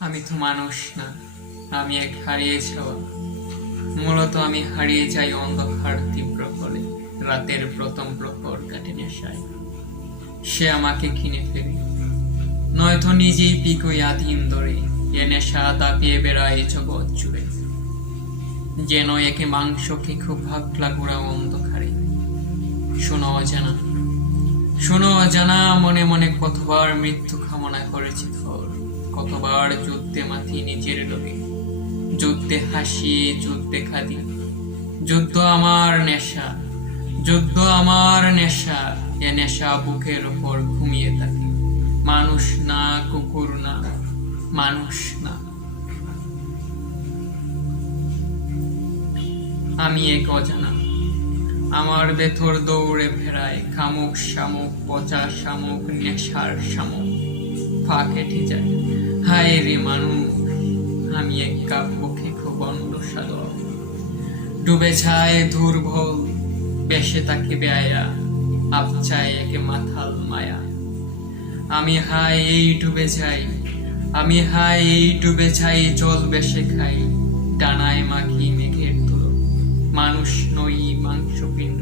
আমি তো মানুষ না, আমি এক হারিয়ে যাওয়া। মূলত আমি হারিয়ে যাই অন্ধকার তীব্র ফলে, রাতের প্রথম প্রহর কাটে নেশায়। সে আমাকে কিনে ফেলে, নয়তো নিজেই পিকই আধীন ধরে এ নেশা দাপিয়ে বেড়ায় জগৎ জুড়ে। যেন একে মাংসকে খুব ভাগলা গোড়া অন্ধকারে। শোনো অজানা, শোনো অজানা, মনে মনে কতবার মৃত্যু কামনা করেছি তোর, কতবার যুদ্ধে মাথি নিজের লোভে, যুদ্ধে হাসি, যুদ্ধে খাদি। যুদ্ধ আমার নেশা, যুদ্ধ আমার নেশা, এ নেশা বুকের ওপর ঘুমিয়ে থাকে। মানুষ না, কুকুর না, মানুষ না। আমি এক অজানা, আমার ভেতর দৌড়ে ফেরায় খামুক শামুক, পচা শামুক, নেশার শামুক। পা কেটে যায়, হায় রে মানুষ। আমি এক কাব্যকে খুব অন্য সাগর, ডুবে যায় দুর্ভোগ, বেশে তাকে বেয়া, আপচায় একে মাথাল মায়া। আমি হায় এই ডুবে যাই, আমি হায় এই ডুবে যাই, জল বেশে খাই, ডানায় মাখি মেঘের তুলো। মানুষ নই, মাংসপিণ্ড।